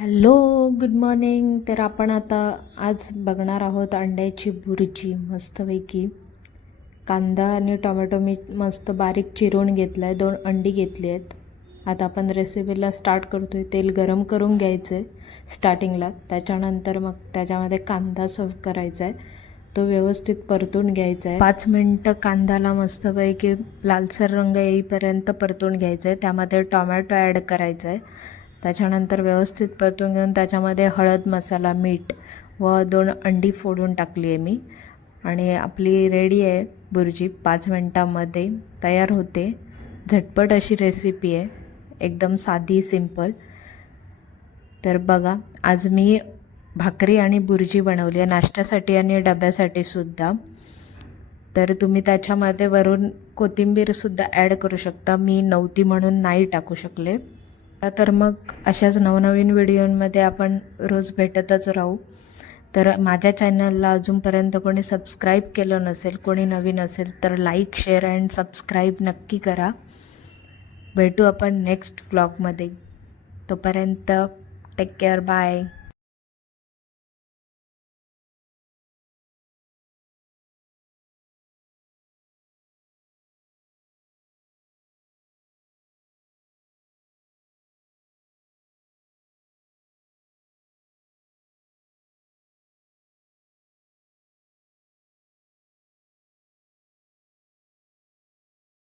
Hello, good morning. तर आपण आता आज बघणार आहोत अंड्याची भुर्जी. मस्तपैकी कांदा आणि टोमॅटो मी मस्त बारीक चिरून घेतला आहे. 2 अंडी घेतली आहेत. आता आपण रेसिपीला स्टार्ट करतो आहे. तेल गरम करून घ्यायचं आहे स्टार्टिंगला. त्याच्यानंतर मग त्याच्यामध्ये कांदा सर्व करायचा आहे. तो व्यवस्थित परतून घ्यायचा आहे. 5 मिनटं कांद्याला मस्तपैकी लालसर रंग येईपर्यंत परतून घ्यायचं आहे. त्यामध्ये टोमॅटो ॲड करायचा आहे. त्याच्यानंतर व्यवस्थित परतून घेऊन त्याच्यामध्ये हळद, मसाला, मीठ व 2 अंडी फोडून टाकली आहे मी. आणि आपली रेडी आहे भुर्जी. 5 मिनटामध्ये तयार होते. झटपट अशी रेसिपी आहे, एकदम साधी सिंपल. तर बघा, आज मी भाकरी आणि भुर्जी बनवली आहे नाश्त्यासाठी आणि डब्यासाठी सुद्धा. तर तुम्ही त्याच्यामध्ये वरून कोथिंबीरसुद्धा ॲड करू शकता. मी नव्हती म्हणून नाही टाकू शकले. तर मग अशाच नवनवीन व्हिडिओंमध्ये आपण रोज भेटतच राहू. तर माझ्या चॅनलला अजूनपर्यंत कोणी सबस्क्राईब केलं नसेल, कोणी नवीन असेल तर लाईक, शेअर अँड सबस्क्राईब नक्की करा. भेटू आपण नेक्स्ट व्लॉगमध्ये. तोपर्यंत टेक केअर, बाय.